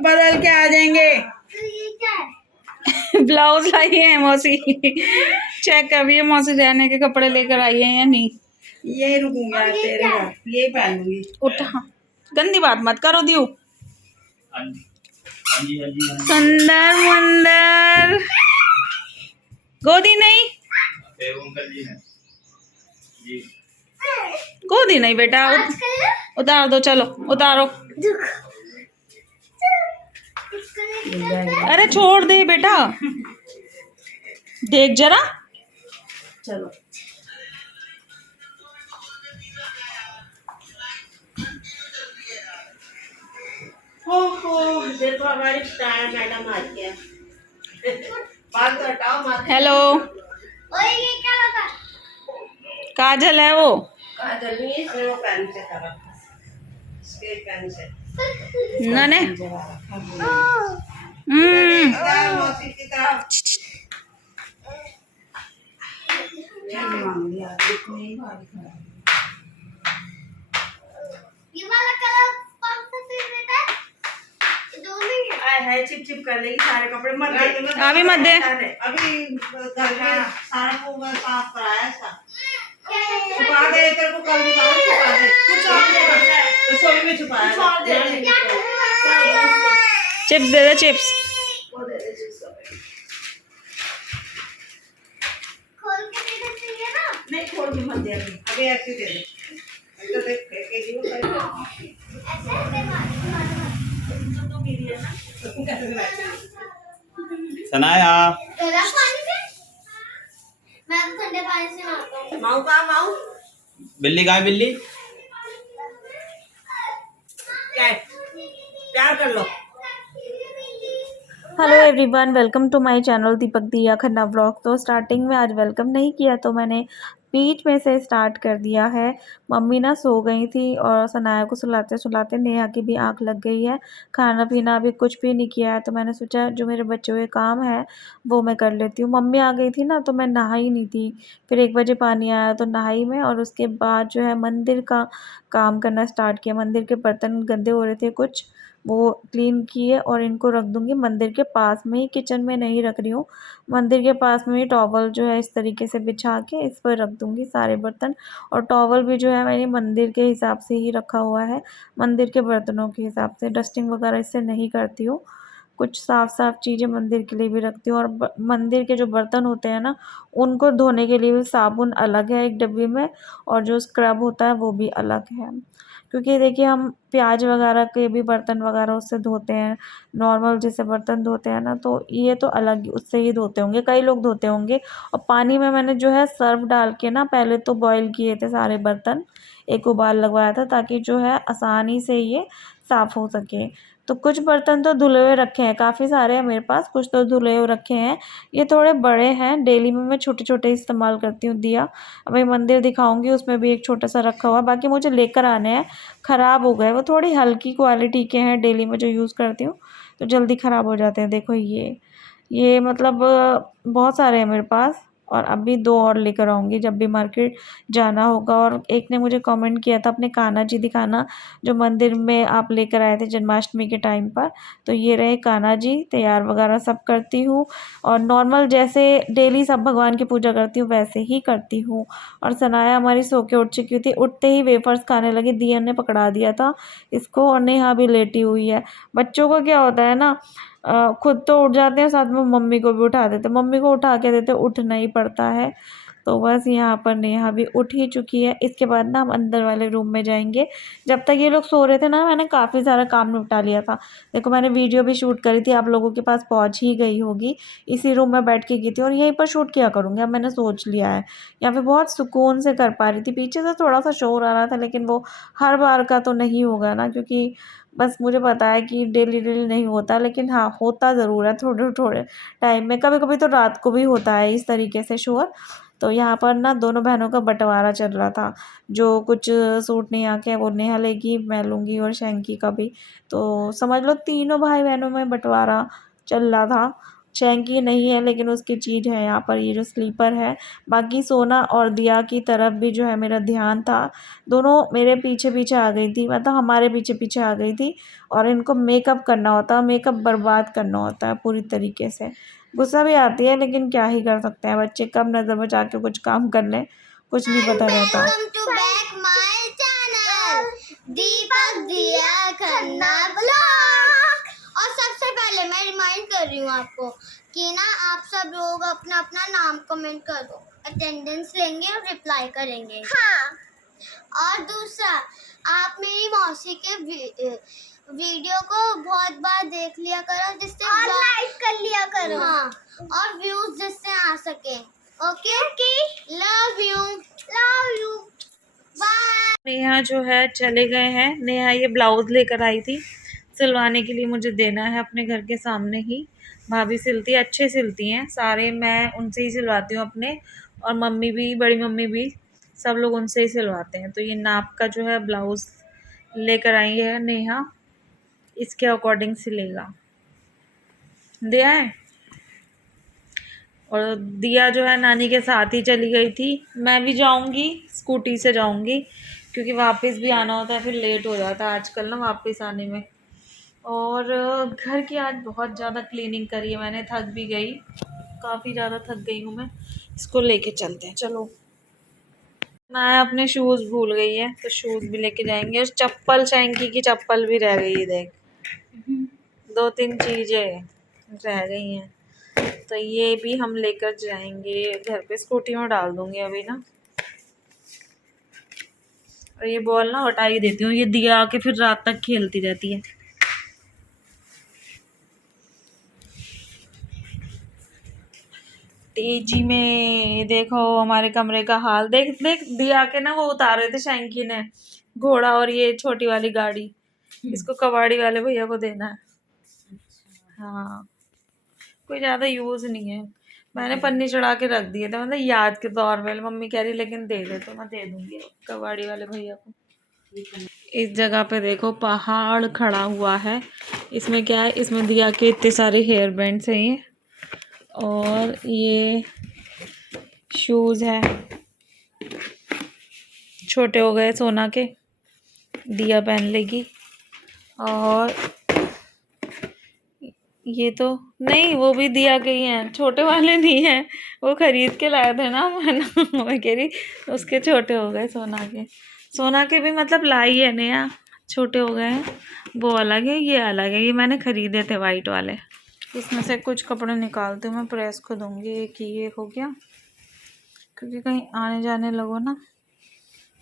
बदल के आ जाएंगे। ब्लाउज लाई है मौसी। चेक कर रही है मौसी रहने के कपड़े लेकर आई है या नहीं। यही रुकूंगा तेरे घर, यही पहनूंगी। उठा, गंदी बात मत करो दियो। सुंदर मंदर गोदी नहीं, गोदी नहीं बेटा, उतार दो, चलो उतारो। अरे छोड़ दे बेटा, देख जरा। चलो देखो हमारी मैडम आ गया। बात तो हटाओ। हेलो, ये क्या लगा? काजल है वो। काजल नहीं है, वो पेन से करा, स्केच पेन से। नने मौसी की तरफ ये वाला कलर कौन सा फेवरेट है? दोनों ही है। चिप चिप कर लेगी सारे कपड़े। मत दे अभी मत दे। अभी घर में सारा को साफ कराया था। छुपा दे, तेरे को कल निकाल छुपा दे। कुछ और दे, रसोई में छुपाया। कुछ और दे। चिप्स दे दे, चिप्स। वो दे दे चिप्स। खोल के दे दे चाहिए ना? नहीं खोल के मत दे अभी ऐसे दे दे। तो देख के जी वो ऐसे दे मार तो गिरी है ना। सनाया गरम पानी से, मैं तो ठंडे पानी से नहाता हूँ। माऊ का माऊ बिल्ली कहाँ है? बिल्ली क्या प्यार कर लो। Hello everyone, welcome to my channel Deepak Diya Khanna vlog. तो स्टार्टिंग में आज वेलकम नहीं किया तो मैंने बीच में से स्टार्ट कर दिया है। मम्मी ना सो गई थी और सनाया को सुलाते सुलाते नेहा की भी आंख लग गई है। खाना पीना अभी कुछ भी नहीं किया है, तो मैंने सोचा जो मेरे बचे हुए काम है वो मैं कर लेती हूँ। मम्मी आ गई थी ना तो मैं नहाई नहीं थी, फिर 1 बजे पानी आया तो नहाई मैं, और उसके बाद जो है मंदिर का काम करना स्टार्ट किया। मंदिर के बर्तन गंदे हो रहे थे कुछ, वो क्लीन किए और इनको रख दूँगी मंदिर के पास में ही, किचन में नहीं रख रही हूँ। मंदिर के पास में ही टॉवल जो है इस तरीके से बिछा के इस पर रख दूँगी सारे बर्तन। और टॉवल भी जो है मैंने मंदिर के हिसाब से ही रखा हुआ है, मंदिर के बर्तनों के हिसाब से। डस्टिंग वगैरह इससे नहीं करती हूँ, कुछ साफ़-साफ़ चीज़ें मंदिर के लिए भी रखती हूँ। और मंदिर के जो बर्तन होते हैं ना, उनको धोने के लिए भी साबुन अलग है एक डिब्बी में, और जो स्क्रब होता है वो भी अलग है। क्योंकि देखिए हम प्याज वगैरह के भी बर्तन वगैरह उससे धोते हैं, नॉर्मल जैसे बर्तन धोते हैं ना, तो ये तो अलग ही उससे ही धोते होंगे, कई लोग धोते होंगे। और पानी में मैंने जो है सर्फ़ डाल के ना पहले तो बॉयल किए थे सारे बर्तन, एक उबाल लगवाया था ताकि जो है आसानी से ये साफ़ हो सके। तो कुछ बर्तन तो धुले हुए रखे हैं, काफ़ी सारे हैं मेरे पास, कुछ तो धुले हुए रखे हैं। ये थोड़े बड़े हैं, डेली में मैं छोटे-छोटे इस्तेमाल करती हूँ दिया। अभी मंदिर दिखाऊँगी, उसमें भी एक छोटा-सा रखा हुआ है, बाकी मुझे लेकर आने हैं। ख़राब हो गए, वो थोड़ी हल्की क्वालिटी के हैं, डेली में जो यूज़ करती हूँ, तो जल्दी ख़राब हो जाते हैं। देखो ये मतलब बहुत सारे हैं मेरे पास, और अभी 2 और लेकर आऊँगी जब भी मार्केट जाना होगा। और एक ने मुझे कमेंट किया था अपने कान्हा जी दिखाना, जो मंदिर में आप लेकर आए थे जन्माष्टमी के टाइम पर। तो ये रहे कान्हा जी, तैयार वगैरह सब करती हूँ, और नॉर्मल जैसे डेली सब भगवान की पूजा करती हूँ वैसे ही करती हूँ। और सनाया हमारी सो के उठ चुकी थी, उठते ही वेफर्स खाने लगी, दिया ने पकड़ा दिया था इसको, और नेहा भी लेटी हुई है। बच्चों को क्या होता है ना, खुद तो उठ जाते हैं, साथ में मम्मी को भी उठा देते, मम्मी को उठा के देते, उठना ही पड़ता है। तो बस यहाँ पर नेहा भी उठ ही चुकी है। इसके बाद ना हम अंदर वाले रूम में जाएंगे। जब तक ये लोग सो रहे थे ना, मैंने काफ़ी सारा काम निपटा लिया था। देखो मैंने वीडियो भी शूट करी थी, आप लोगों के पास पहुँच ही गई होगी। इसी रूम में बैठ के की थी, और यहीं पर शूट किया करूँगी अब मैंने सोच लिया है। यहाँ पे बहुत सुकून से कर पा रही थी। पीछे से थोड़ा सा शोर आ रहा था, लेकिन वो हर बार का तो नहीं होगा ना, क्योंकि बस मुझे पता है कि डेली डेली नहीं होता, लेकिन हाँ होता ज़रूर है थोड़े थोड़े टाइम में, कभी कभी तो रात को भी होता है इस तरीके से शोर। तो यहाँ पर ना दोनों बहनों का बंटवारा चल रहा था, जो कुछ सूट नहीं आके वो नेहा लेगी, मैं लूँगी, और शैंकी का भी। तो समझ लो तीनों भाई बहनों में बंटवारा चल रहा था। शैंकी नहीं है लेकिन उसकी चीज़ है यहाँ पर, ये जो स्लीपर है। बाकी सोना और दिया की तरफ भी जो है मेरा ध्यान था, दोनों मेरे पीछे पीछे आ गई थी, मतलब हमारे पीछे पीछे आ गई थी। और इनको मेकअप करना होता है, मेकअप बर्बाद करना होता है पूरी तरीके से। गुस्सा भी आती है लेकिन क्या ही कर सकते हैं, बच्चे कब नज़र बचा के कुछ काम कर लें, कुछ नहीं पता रहता। Welcome to back my channel Deepak Diya Khanna blog. और सबसे पहले मैं रिमाइंड कर रही हूँ आपको कि ना आप सब लोग अपना अपना नाम कमेंट कर दो, अटेंडेंस लेंगे और रिप्लाई करेंगे। हाँ। और दूसरा, आप मेरी मौसी के वीडियो को बहुत बार देख लिया करो, जिससे और लाइक कर लिया करो। हाँ, और व्यूज जिससे आ सके। Okay okay, love you bye. Neha जो है चले गए हैं। नेहा ये ब्लाउज लेकर आई थी सिलवाने के लिए, मुझे देना है अपने घर के सामने ही। भाभी सिलती है, अच्छे सिलती हैं सारे, मैं उनसे ही सिलवाती हूँ अपने, और मम्मी भी, बड़ी मम्मी भी, सब लोग उनसे ही सिलवाते हैं। तो ये नाप का जो है ब्लाउज लेकर आई है नेहा, इसके अकॉर्डिंग सिलेगा। दिया है। और दिया जो है नानी के साथ ही चली गई थी, मैं भी जाऊंगी, स्कूटी से जाऊंगी क्योंकि वापस भी आना होता है, फिर लेट हो जाता है आजकल ना वापस आने में। और घर की आज बहुत ज़्यादा क्लीनिंग करी है मैंने, थक भी गई, काफ़ी ज़्यादा थक गई हूँ मैं। इसको लेके चलते हैं, चलो। मैं अपने शूज़ भूल गई है तो शूज़ भी लेके जाएंगे, और चप्पल, शैंकी की चप्पल भी रह गई है, देख 2-3 चीज़ें रह गई हैं, तो ये भी हम लेकर जाएंगे घर पे, स्कूटी में डाल दूंगी अभी ना। और ये बॉल ना हटा ही देती हूँ, ये दिया आके फिर रात तक खेलती रहती है। तेजी में देखो हमारे कमरे का हाल, देख देख दिया के ना वो उतार रहे थे शैंकी ने घोड़ा और ये छोटी वाली गाड़ी, इसको कबाड़ी वाले भैया को देना है। हाँ, कोई ज़्यादा यूज़ नहीं है, मैंने पन्नी चढ़ा के रख दिए थे, मतलब याद के तौर पे। मम्मी कह रही लेकिन दे दे, तो मैं दे दूंगी कबाड़ी वाले भैया को। इस जगह पे देखो पहाड़ खड़ा हुआ है, इसमें क्या है, इसमें दिया के इतने सारे हेयर बैंड्स हैं ये, और ये शूज़ है, छोटे हो गए सोना के, दिया पहन लेगी। और ये तो नहीं, वो भी दिया के ही हैं, छोटे वाले नहीं हैं, वो खरीद के लाए थे ना मैं कह रही उसके छोटे हो गए सोना के। सोना के भी मतलब लाई है नया, छोटे हो गए हैं, वो अलग है, ये अलग है, ये मैंने खरीदे थे वाइट वाले। इसमें से कुछ कपड़े निकालती हूँ मैं, प्रेस को दूँगी। एक ये हो गया, क्योंकि कहीं आने जाने लगो ना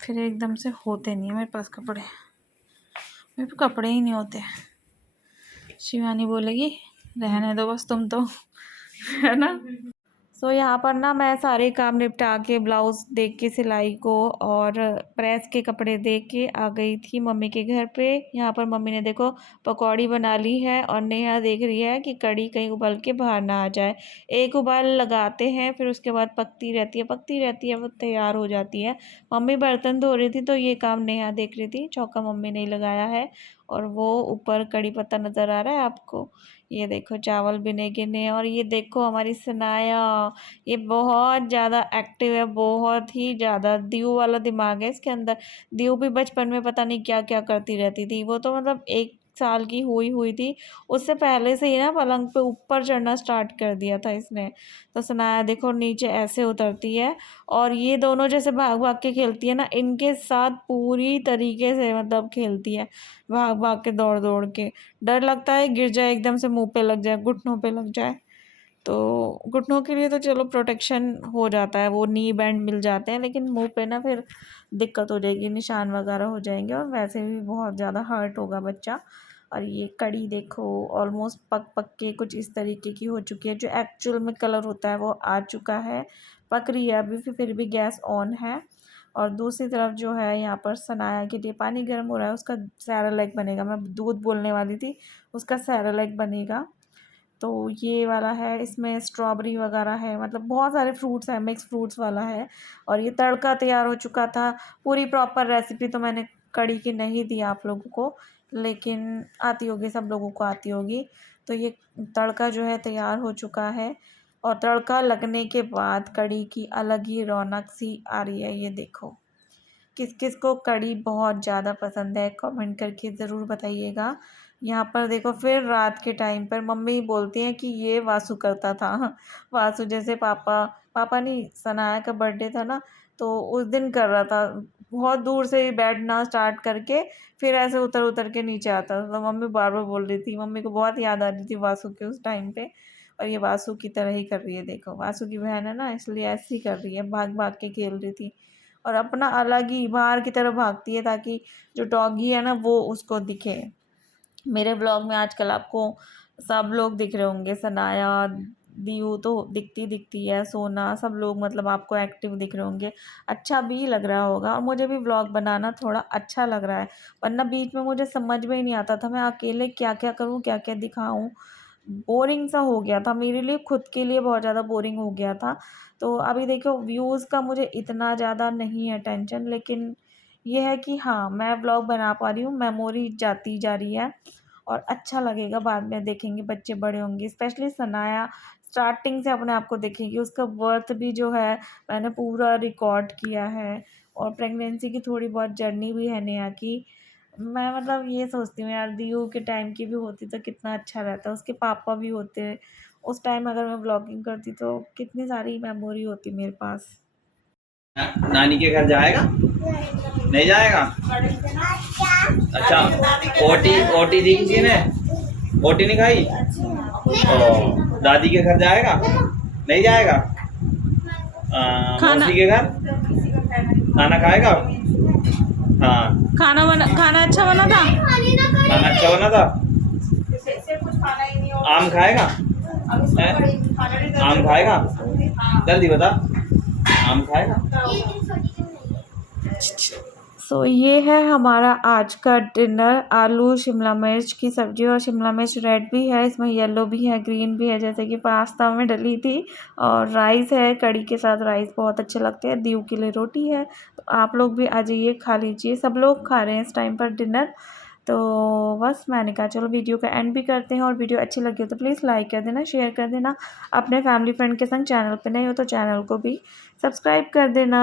फिर एकदम से होते नहीं है मेरे पास कपड़े, मेरे पास कपड़े ही नहीं होते। शिवानी बोलेगी रहने दो बस तुम तो है ना। सो यहाँ पर ना मैं सारे काम निपटा के, ब्लाउज़ देख के सिलाई को और प्रेस के कपड़े देख के आ गई थी मम्मी के घर पे। यहाँ पर मम्मी ने देखो पकौड़ी बना ली है, और नेहा देख रही है कि कड़ी कहीं उबल के बाहर ना आ जाए। एक उबाल लगाते हैं, फिर उसके बाद पकती रहती है, वो तैयार हो जाती है। मम्मी बर्तन धो रही थी तो ये काम नेहा देख रही थी, चौका मम्मी ने लगाया है। और वो ऊपर कड़ी पत्ता नज़र आ रहा है आपको, ये देखो चावल भी गिने। और ये देखो हमारी सनाया, ये बहुत ज़्यादा एक्टिव है, बहुत ही ज़्यादा दीव वाला दिमाग है इसके अंदर। दीव भी बचपन में पता नहीं क्या क्या करती रहती थी, वो तो मतलब 1 साल की हुई थी, उससे पहले से ही ना पलंग पे ऊपर चढ़ना स्टार्ट कर दिया था इसने। तो सनाया देखो नीचे ऐसे उतरती है, और ये दोनों जैसे भाग भाग के खेलती है ना, इनके साथ पूरी तरीके से मतलब खेलती है, भाग भाग के, दौड़ दौड़ के। डर लगता है गिर जाए एकदम से, मुंह पे लग जाए, घुटनों पे लग जाए। तो घुटनों के लिए तो चलो प्रोटेक्शन हो जाता है, वो नी बैंड मिल जाते हैं, लेकिन मुंह पे ना फिर दिक्कत हो जाएगी, निशान वगैरह हो जाएंगे, और वैसे भी बहुत ज़्यादा हर्ट होगा बच्चा। और ये कड़ी देखो ऑलमोस्ट पक पक के कुछ इस तरीके की हो चुकी है, जो एक्चुअल में कलर होता है वो आ चुका है। पक रही है अभी, फिर भी गैस ऑन है। और दूसरी तरफ जो है यहाँ पर सनाया के लिए पानी गर्म हो रहा है, उसका सैरेलैक बनेगा, मैं दूध बोलने वाली थी, उसका सैरेलैक बनेगा। तो ये वाला है, इसमें स्ट्रॉबेरी वगैरह है, मतलब बहुत सारे फ्रूट्स हैं, मिक्स फ्रूट्स वाला है। और ये तड़का तैयार हो चुका था। पूरी प्रॉपर रेसिपी तो मैंने कड़ी की नहीं दी आप लोगों को, लेकिन आती होगी, सब लोगों को आती होगी। तो ये तड़का जो है तैयार हो चुका है और तड़का लगने के बाद कढ़ी की अलग ही रौनक सी आ रही है। ये देखो, किस किस को कढ़ी बहुत ज़्यादा पसंद है कमेंट करके ज़रूर बताइएगा। यहाँ पर देखो, फिर रात के टाइम पर मम्मी बोलती हैं कि ये वासु करता था। वासु जैसे पापा पापा नहीं, सनाया का बर्थडे था ना, तो उस दिन कर रहा था। बहुत दूर से ही बैठना स्टार्ट करके फिर ऐसे उतर उतर के नीचे आता था। तो मम्मी बार बार बोल रही थी, मम्मी को बहुत याद आ रही थी वासु के उस टाइम पे। और ये वासु की तरह ही कर रही है, देखो वासु की बहन है ना, इसलिए ऐसे ही कर रही है, भाग भाग के खेल रही थी और अपना अलग ही बाहर की तरफ भागती है ताकि जो डॉगी है ना वो उसको दिखे। मेरे ब्लॉग में आजकल आपको सब लोग दिख रहे होंगे, सनाया, दीयू तो दिखती है, सोना, सब लोग मतलब आपको एक्टिव दिख रहे होंगे। अच्छा भी लग रहा होगा और मुझे भी ब्लॉग बनाना थोड़ा अच्छा लग रहा है, वरना बीच में मुझे समझ में ही नहीं आता था मैं अकेले क्या क्या करूँ, क्या क्या दिखाऊँ। बोरिंग सा हो गया था मेरे लिए, खुद के लिए बहुत ज़्यादा बोरिंग हो गया था। तो अभी देखो, व्यूज़ का मुझे इतना ज़्यादा नहीं है टेंशन, लेकिन ये है कि हाँ, मैं व्लॉग बना पा रही हूँ, मेमोरी जाती जा रही है और अच्छा लगेगा। बाद में देखेंगे, बच्चे बड़े होंगे, स्पेशली सनाया स्टार्टिंग से अपने आप को देखेगी। उसका बर्थ भी जो है मैंने पूरा रिकॉर्ड किया है और प्रेगनेंसी की थोड़ी बहुत जर्नी भी है नेहा की। मैं मतलब ये सोचती हूँ यार, दीयू के टाइम की भी होती तो कितना अच्छा रहता, उसके पापा भी होते उस टाइम, अगर मैं व्लॉगिंग करती तो कितनी सारी मेमोरी होती मेरे पास। नानी के घर जाएगा? नहीं जाएगा? अच्छा, ओटी ओटी दी किसी ने? ओटी नहीं खाई? ओ, दादी के घर जाएगा? नहीं जाएगा? खाना मौसी के घर खाना खाएगा? हाँ, खाना अच्छा बना था। खाना अच्छा बना था। आम खाएगा? आम खाएगा? जल्दी बता, आम खाएगा? सो ये है हमारा आज का डिनर। आलू शिमला मिर्च की सब्ज़ी, और शिमला मिर्च रेड भी है, इसमें येलो भी है, ग्रीन भी है, जैसे कि पास्ता में डली थी। और राइस है, कड़ी के साथ राइस बहुत अच्छे लगते हैं। दीव के लिए रोटी है, तो आप लोग भी आ जाइए, खा लीजिए। सब लोग खा रहे हैं इस टाइम पर डिनर। तो बस मैंने कहा चलो वीडियो का एंड भी करते हैं, और वीडियो अच्छी लगी हो तो प्लीज़ लाइक कर देना, शेयर कर देना अपने फैमिली फ्रेंड के संग। चैनल पर नए हो तो चैनल को भी सब्सक्राइब कर देना।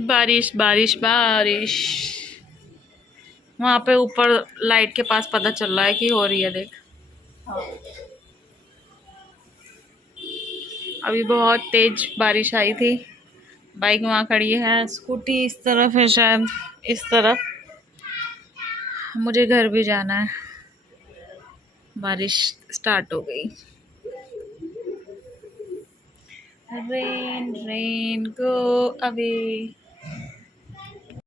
बारिश बारिश बारिश, वहाँ पे ऊपर लाइट के पास पता चल रहा है कि हो रही है, देख। अभी बहुत तेज बारिश आई थी। बाइक वहाँ खड़ी है, स्कूटी इस तरफ है, शायद इस तरफ। मुझे घर भी जाना है, बारिश स्टार्ट हो गई। Rain rain go away.